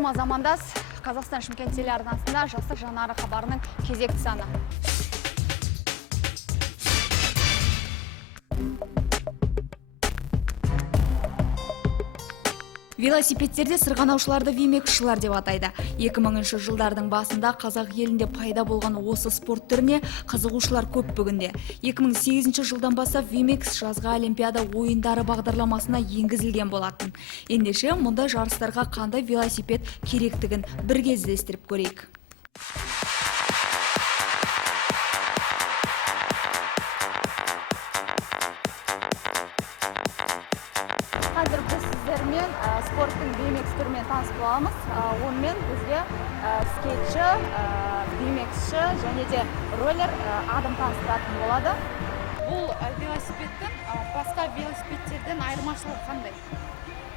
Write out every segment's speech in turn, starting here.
Тыңдарман замандас Қазақстан Шымкент телеарнасында жастық жанары хабарының кезекті саны. Велосипедтерде сырғанаушыларды вимексшылар деп атайды. 2000 жылдардың басында қазақ елінде пайда болған осы спорт түріне қызығушылар көп бүгінде. 2008 жылдан бастап вимекс жазғы олимпиада ойындары бағдарламасына енгізілген болатын. Ендеше мұндай жарыстарға қандай велосипед керектігін бірге іздестіріп көрейік. Қазір біз сіздермен спорттың BMX түрімен танысып боламыз. Онымен бізге скейтші, BMXші және де роллер Адам таныстыратын болады. Бұл велосипедтің басқа велосипедтерден айырмашылығы қандай?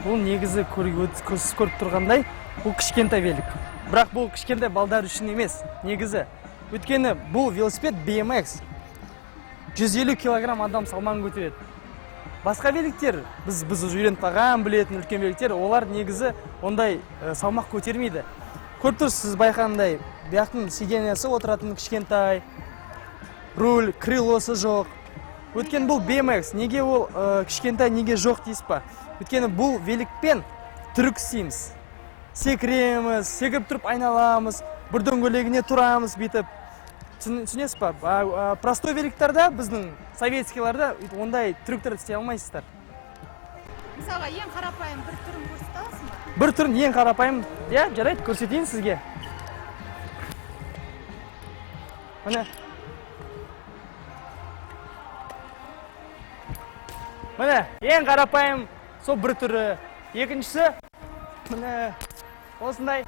Бұл негізі көзсіз көріп тұрғандай, бұл кішкентай велик. Бірақ бұл кішкентай балдар үшін емес, негізі. Өйткені бұл велосипед BMX 150 килограмм адам салмағын көтереді. Басқа великтер, біз үйреніп қалған білетін үлкен великтер, олар негізі ондай салмақ көтермейді. Көріп тұрсыз, сіз байқағандай, бұяқтың сидениясы отыратын кішкентай, руль, крылосы жоқ. Өйткені бұл BMX, неге ол кішкентай, неге жоқ дейсіз ба? Өйткені бұл великпен түрік істейміз. Секіреміз, секіріп тұрып айналамыз, бір дөңгелегіне тұрамыз, бүйтіп. Түсінесіз ба? Простой великтарда, біздің советскийларда ондай трюктер істей алмайсыздар. Мысалға, ең қарапайым бір түрін көрсете аласың ба? Бір түрін ең қарапайым, жарайды, көрсетейін сізге. Міне. Міне, ең қарапайым сол бір түрі. Екіншісі, міне, осындай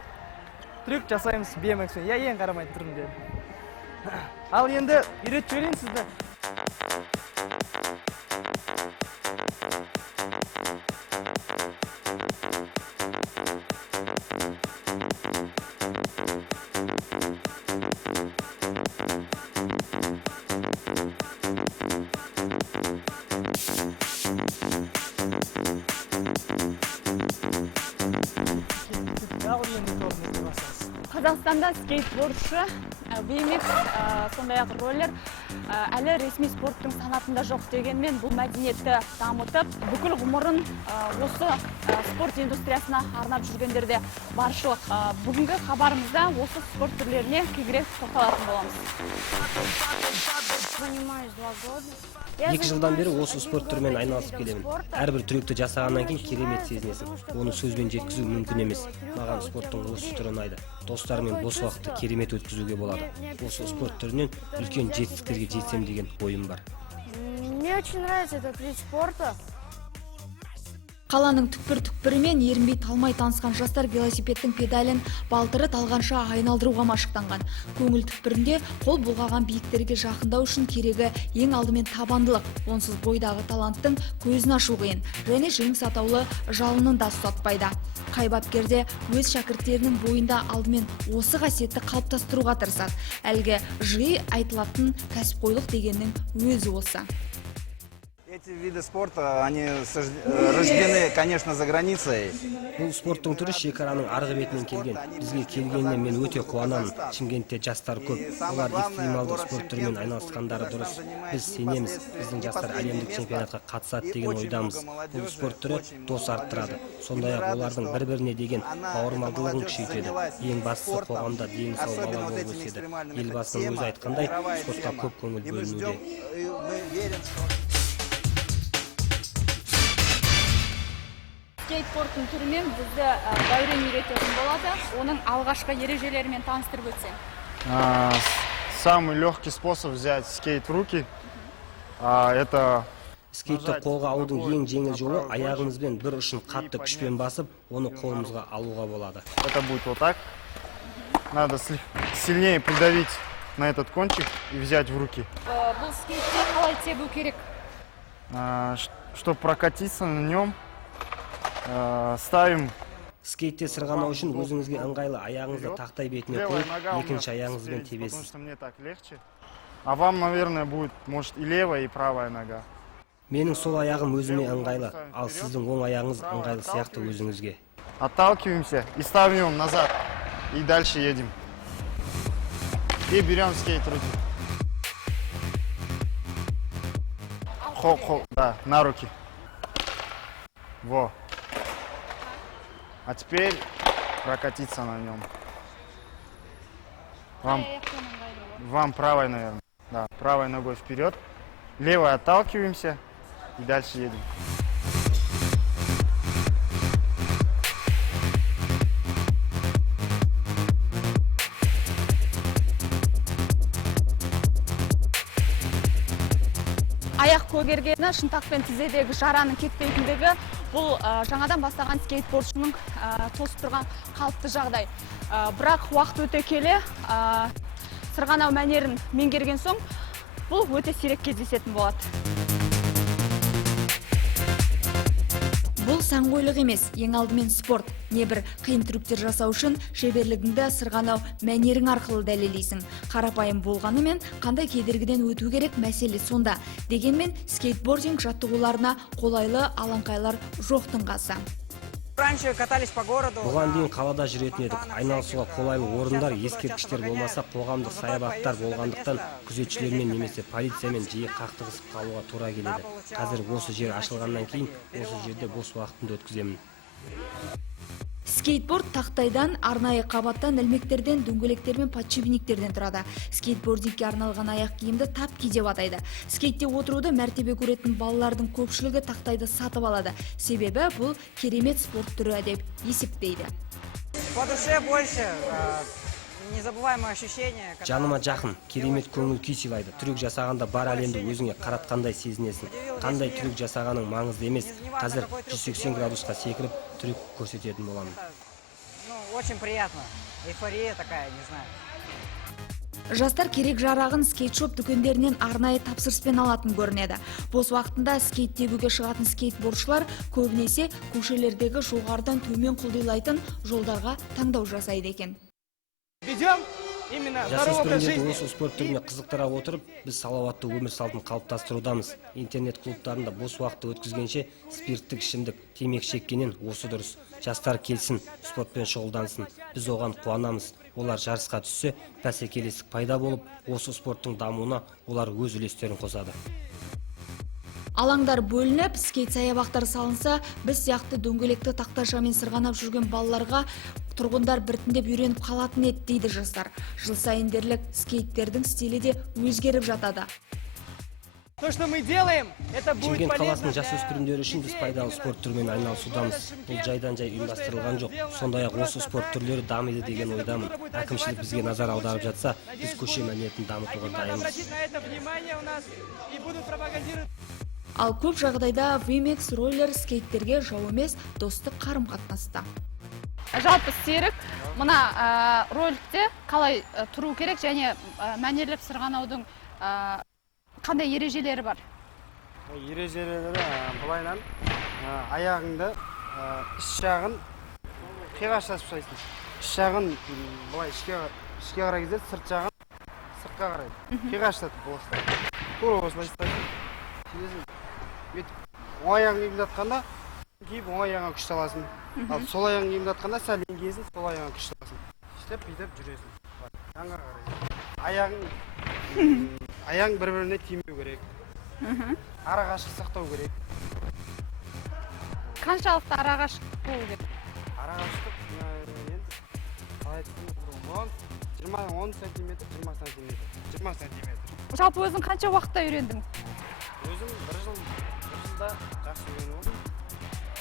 трюк жасаймыз BMX-пен. Ең қарапайым түрін деді. Ал енді үйретіп жіберейін сізді. Қазақстанда скейтбордшы, BMX, сондай-ақ роллер әлі ресми спорттың санатында жоқ дегенмен бұл мәдениетті дамытып, бүкіл ғұмырын осы спорт индустриясына арнап жүргендерде баршылық. Бүгінгі хабарымызда осы спорт түрлеріне кеңірек тоқталатын боламыз. 2 жылдан бері осы спорт түрімен айналысып келемін. Әрбір трюкті жасағаннан кейін керемет сезінесің. Оны сөзбен жеткізу мүмкін емес. Маған спорттың осы түрі ұнайды. Достармен бос уақытты керемет өткізуге болады. Осы спорт түрінен үлкен жетістіктерге жетсем деген ойым бар. Мне очень нравится этот вид спорта. Қаланың түкпір-түкпірімен ерінбей талмай танысқан жастар велосипедтің педалін балтыры талғанша айналдыруға машықтанған. Көңіл түкпірінде қол бұлғаған биіктерге жақындау үшін керегі ең алдымен табандылық. Онсыз бойдағы таланттың көзін ашу қиын, және жеңіс атаулы жалынын да ұстатпайды. Қай бапкерде өз шәкірттерінің бойында алдымен осы қасиетті қалыптастыруға тырысады. Әлгі жиі айтылатын кәсіпқойлық дегеннің өзі осы. Эти виды спорта, они рождены, конечно, за границей. Бұл спорттың түрі шекараның арғы бетінен келген. Бізге келгеніне мен өте қуанамын. Шымкентте жастар көп. Олар экстремалды спорт түрімен айналысқандары дұрыс. Біз сенеміз, біздің жастар әлемдік чемпионатқа қатысады деген ойдамыз. Бұл спорт түрі дос арттырады. Сондай-ақ олардың бір-біріне деген бауырмалдығын күшейтеді. Ең бастысы қоғамда дені сау бала болып өседі. Елбасының өзі айтқандай, спортқа көп көңіл бөлінуде. Скейтбордтың түрімен бізді дәурен үйрететін болады. Оның алғашқы ережелерімен таныстырып өтсең. Самый легкий способ взять скейт в руки это скейтті қолға алудың ең жеңіл жолы аяғымызбен бір ұшын қатты күшпен басып, оны қолымызға алуға болады. Это будет вот так. Надо сильнее придавить на этот кончик и взять в руки. Бұл скейтте қалай тебу керек? Чтобы прокатиться на нем, ставим. Скейтте сырғанау үшін өзіңізге ыңғайлы аяғыңызды тақтай бетіне қойып, екінші аяғыңызбен тебесіз. А вам, наверное, будет, может, и левая, и правая нога. Менің сол аяғым өзіме ыңғайлы, ал сіздің оң аяғыңыз ыңғайлы сияқты өзіңізге. Отталкиваемся и ставим его назад. И дальше едем. И берем скейт руки. Да, на руки. Во. А теперь прокатиться на нем. Вам правой, наверное. Да, правой ногой вперед. Левой отталкиваемся и дальше едем. Аяқ көгергені, шынтақпен тізедегі жараның кетпейтіндігі бұл жаңадан бастаған скейтбордшының тосып тұрған қалыпты жағдай. Бірақ уақыт өте келе сырғанау мәнерін меңгерген соң бұл өте сирек кездесетін болады. Бұл саңғойлық емес, ең алдымен спорт. Небір қиын трюктер жасау үшін шеберлігіңді сырғанау мәнерің арқылы дәлелейсің. Қарапайым болғанымен қандай кедергіден өту керек мәселе сонда. Дегенмен скейтбординг жаттығуларына қолайлы алаңқайлар жоқтың қасы. Раньше катались по городу. Бұған дейін қалада жүретін едік. Айналысуға қолайлы орындар, ескерткіштер болмаса, қоғамдық саябақтар болғандықтан күзетшілермен немесе полициямен жиі қақтығысып қалуға тура келеді. Қазір осы жер ашылғаннан кейін осы жерде бос уақытымды өткіземін. Скейтборд тақтайдан, арнайы қабаттан, ілмектерден, дөңгелектермен мен подшипниктерден тұрады. Скейтбордингке арналған аяқ киімді тапки деп атайды. Скейтте отыруды мәртебе көретін балалардың көпшілігі тақтайды сатып алады. Себебі бұл керемет спорт түрі деп есептейді. По душе больше, незабываемое ощущение. Жаныма жақын, керемет көңіл күй сыйлайды. Трюк жасағанда бар әлемді өзіңе қаратқандай сезінесің. Қандай трюк жасағаның маңызды емес. Қазір 180 градусқа секіріп трюк көрсететін боламын. Очень приятно. Эйфория такая, не знаю. Жастар керек жарағын скейтшоп дүкендерінен арнайы тапсырыспен алатын көрінеді. Бос уақытында скейт тебуге шығатын скейтбордшылар көбінесе көшелердегі жоғарыдан төмен құлдилайтын жолдарға таңдау жасайды екен. Ведем именно здоровый образ жизни. Осы спорт түріне қызықтыра отырып, біз салауатты өмір салтын қалыптастырудамыз. Интернет клубтарында бос уақытты өткізгенше спирттік ішімдік, темекі шеккеннен осы дұрыс. Жастар келсін, спортпен шұғылдансын. Біз оған қуанамыз. Олар жарысқа түссе, бәсекелестік пайда болып, осы спорттың дамуына олар өз үлестерін қосады. Алаңдар бөлініп, скейт саябақтар салынса, біз сияқты дөңгелекті тақташамен сырғанап жүрген балаларға тұрғындар біртіндеп үйреніп қалатын еді дейді жастар. Жыл сайын дерлік скейттердің стилі де өзгеріп жатады. То, что мы делаем, это будет Шымкент полезно қаласының жасөспірімдері үшін біз пайдалы спорт түрімен айналысудамыз. Бұл жайдан жай ұйымдастырылған жоқ. Сондай-ақ осы спорт түрлері дамиды деген ойдамын. Әкімшілік бізге назар аударып жатса, біз көше мәдениетін дамытуға дайынбыз. Ал көп жағдайда VMAX роллер скейттерге жау емес, достық қарым-қатынаста. Жалпы серік, мына роликте қалай тұру керек және мәнерлеп сырғанаудың қандай ережелері бар? Ережелері былайынан аяғыңды іш жағын қиғаштасып ұстайсың. Іш жағын былай ішке қарай кездер, сырт жағын сыртқа қарай. Қиғаштатып осылай. Тура осылай ұстайсың. Оң аяғын еңгендатқанда кейіп оң аяғыңа күш саласың. Ал сол аяғын еңгендатқанда сәл еңгейсің, сол аяғыңа күш саласың. Іштеп бүйтіп жүресің. Жанға қарай. Аяғың бір-біріне тимеу керек. Ара қашық сақтау керек. Қаншалықты ара қашық болу керек? Ара қашықтық енді қалай айтсам 10 сантиметр, 20 сантиметр. Жалпы өзің қанша уақытта үйрендің? Өзім бір жылда жақсы үйреніп отырмын.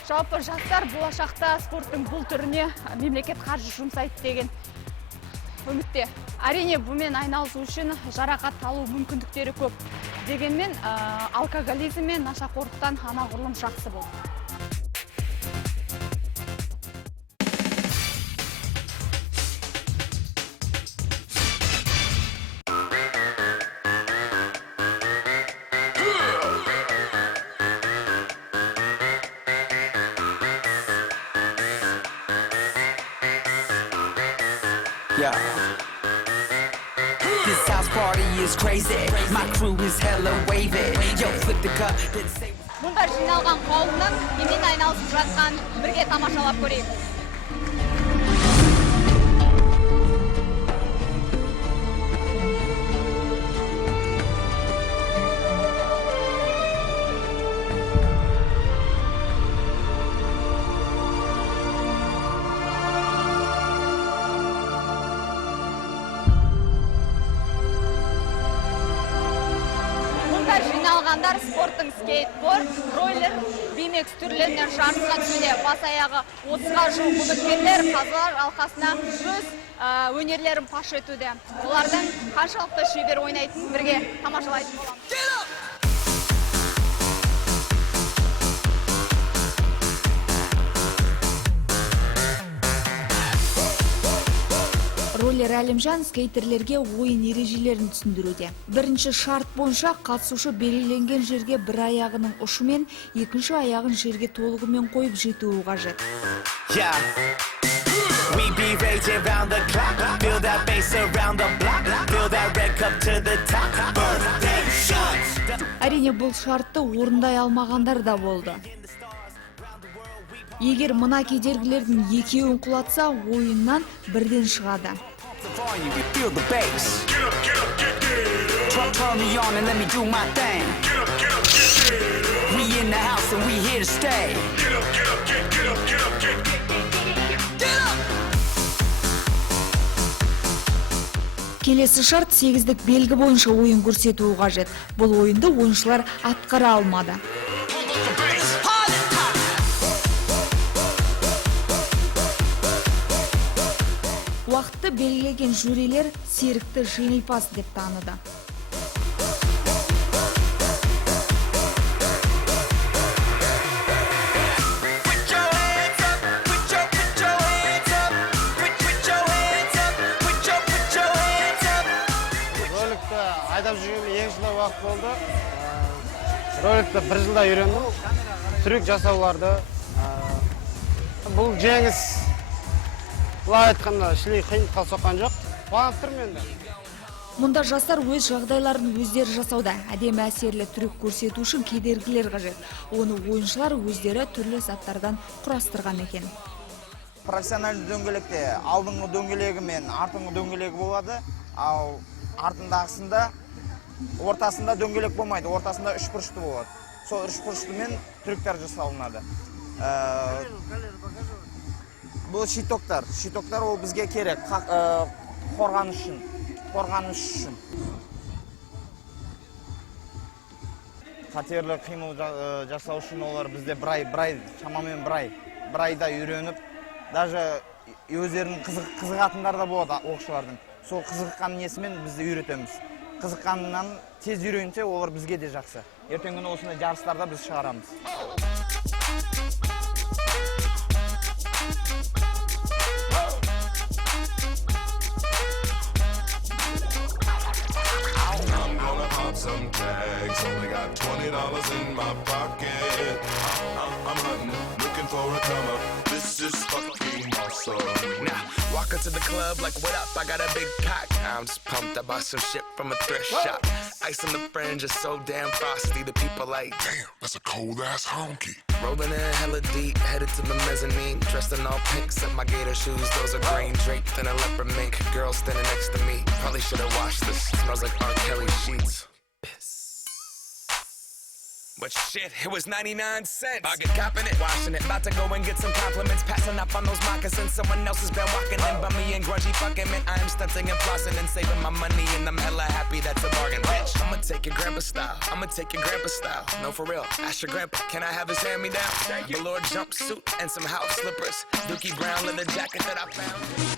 Жалпы жастар болашақта спорттың бұл түріне мемлекет қаржы жұмсайды деген үмітте. Әрине бұмен айналысу үшін жарақат алу мүмкіндіктері көп. Дегенмен алкоголизм мен нашақорлықтан анағұрлым жақсы болды. This house party is crazy. My crew is hella wavy. Yo, flip the cup. Мұнда жиналған қауымның немен айналысып жатқан бірге тамашалап көрейік. Жастар жиналғандар спорттың скейтборд, ройлер, BMX түрлерінен жарысқа түсуде. Бас аяғы 30-ға жуық үміткерлер қазылар алқасына өз өнерлерін паш етуде. Олардың қаншалықты шебер ойнайтынын бірге тамашалайтын боламыз. Роллер Әлімжан скейтерлерге ойын ережелерін түсіндіруде. Бірінші шарт бойынша қатысушы белгіленген жерге бір аяғының ұшымен, екінші аяғын жерге толығымен қойып жетуі қажет. We be raging round the clock, feel that bass around the block, feel that red cup to the top, birthday shots. Әрине бұл шартты орындай алмағандар да болды. Егер мына кедергілердің екеуін құлатса, ойыннан бірден шығады. Feel the bass. Turn me on and let me do my thing. We in the house and we here to stay. Келесі шарт 8-дік белгі бойынша ойын көрсетуі қажет. Бұл ойынды ойыншылар атқара алмады. Уақытты белгілеген жюрилер серікті жеңімпаз деп таныды. Роликті айдап жүргенде ең жылдай уақыт болды. Роликті бір жылда үйрендім. Трюк жасауларды. Бұл жеңіс былай айтқанда шілей қиындыққа соққан жоқ. Қуанып тұрмын енді. Мұнда жастар өз жағдайларын өздері жасауда. Әдемі әсерлі трюк көрсету үшін кедергілер қажет. Оны ойыншылар өздері түрлі заттардан құрастырған екен. Профессиональды дөңгелекте алдыңғы дөңгелегі мен артыңғы дөңгелегі болады. Ал артындағысында ортасында дөңгелек болмайды, ортасында үш бұрышты болады. Сол үш бұрыштымен трюктер жасалынады. Бұл щитоктар. Щитоктар ол бізге керек, қорғаныш үшін. Қатерлі қимыл жасау үшін олар бізде шамамен бір айда үйреніп, даже өздерінің қызығатындар да болады оқушылардың. Сол қызыққан несімен бізді үйретеміз. Қызыққанынан тез үйренсе, олар бізге де жақсы. Ертең күні осындай жарыстарда біз шығарамыз. Some tags, only got $20 in my pocket. I'm hunting, looking for a come up. This is fucking awesome. Now, walk into the club like, what up? I got a big pack. I'm just pumped. I bought some shit from a thrift shop. Ice on the fringe is so damn frosty. The people like, Damn, that's a cold ass honky. rolling in hella deep, headed to the mezzanine. Dressed in all pink, set my gator shoes. Those are green draped in a leopard mink. Girl standing next to me. Probably should have washed this. Smells like R. Kelly sheets. But shit, it was 99 cents. I get copping it, washing it. About to go and get some compliments. Passing up on those moccasins. Someone else has been walking in by me and grungy fucking man. I am stunting and flossing and saving my money. And I'm hella happy that's a bargain, bitch. I'ma take your grandpa style. No, for real. Ask your grandpa, can I have his hand-me-down? Velour jumpsuit and some house slippers. Dookie brown leather jacket that I found.